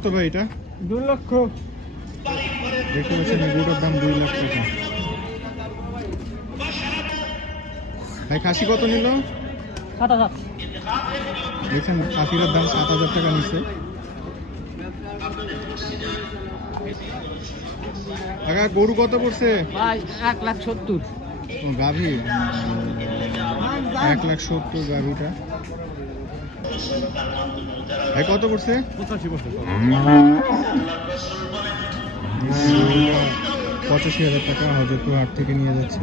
কত ভাই এটা? 2 লক্ষ। দেখতে পাচ্ছেন গরুটার দাম 2 লাখ টাকা। ভাই খাসি কত নিল? 7000। দেখছেন খাসির দাম 7000 টাকা নিচ্ছে। কাকা গরু কত পড়ছে? ভাই 1,70,000। ও গাভী 1,70,000 গাভীটা। ভাই কত পড়ছে? 85,000 টাকা হজরতপুর হাট থেকে নিয়ে যাচ্ছে।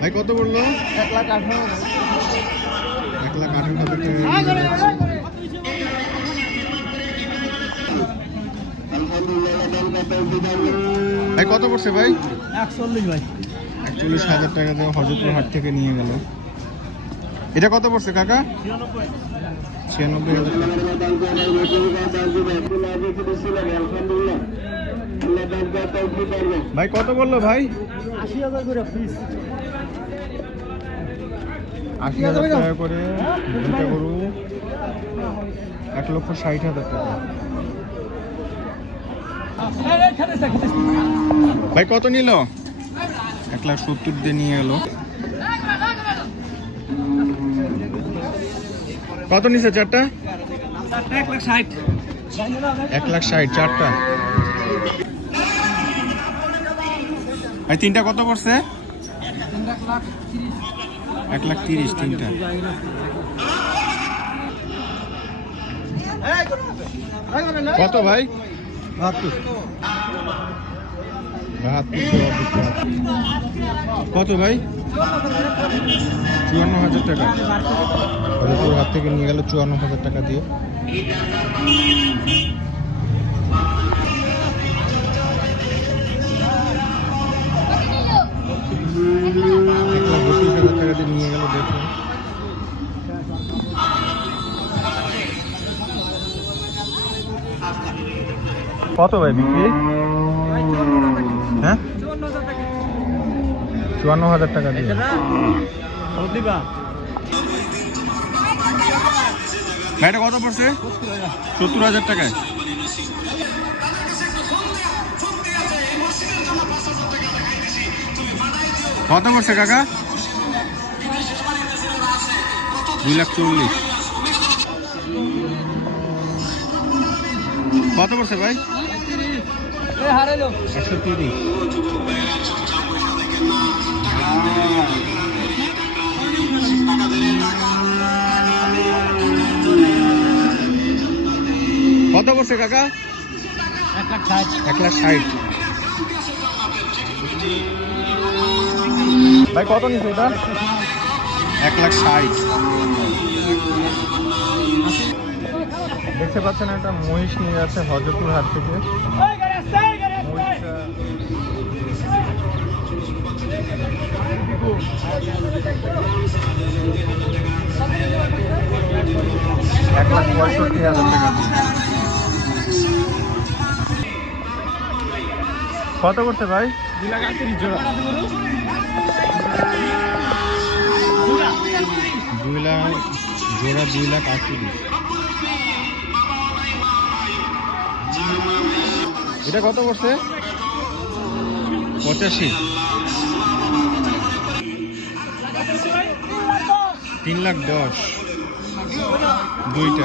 ভাই কত বললো? 1,18,000। 1,18,000 টাকা। ভাই কত পড়ছে ভাই? 140 ভাই। 41,000 টাকা দিয়ে হজরতপুর হাট থেকে নিয়ে গেল। এটা কত পড়ছে কাকা? 96,000 টাকা। ভাই কত বললো ভাই? 80,000 করে পিস। 80,000 টাকা করে দুইটা গরু, 1,60,000 টাকা। ভাই কত নিল? 1,70,000 দিয়ে নিয়ে গেল। কত নিছে চারটা? 1,60,000। 1,60,000 চারটা। ভাই তিনটা কত পড়ছে? 1,30,000 তিনটা। কত ভাই? 72। কত ভাই? 54,000 টাকা। হজরতপুর হাট থেকে নিয়ে গেল 54,000 টাকা দিয়ে। টাকা দিয়ে নিয়ে গেল দেখুন। কত ভাই বিক্রি? হ্যাঁ 54,000 টাকা দিয়ে। ভাইটা কত পড়ছে? 70,000 টাকায়। কত পড়ছে কাকা? 2,40,000। কত পড়ছে ভাই? 130। কত পড়ছে কাকা? 1,60,000। ভাই কত নিচ্ছে এটা? 1,60,000। দেখতে পাচ্ছেন একটা মহিষ নিয়ে যাচ্ছে হজরতপুর হাট থেকে। $1,65,000 টাকা। কত করছে ভাই? 2,38,000 জোড়া। 2 লাখ জোড়া, 2,38,000। এটা কত করছে? 85। 3,10,000 দুইটা।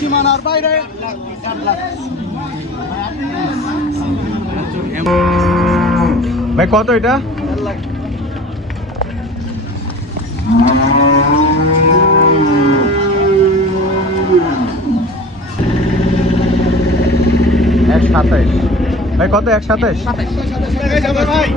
সীমানার বাইরে ভাই কত এটা? 1,27,000। ভাই কত? 1,27,000। ভাই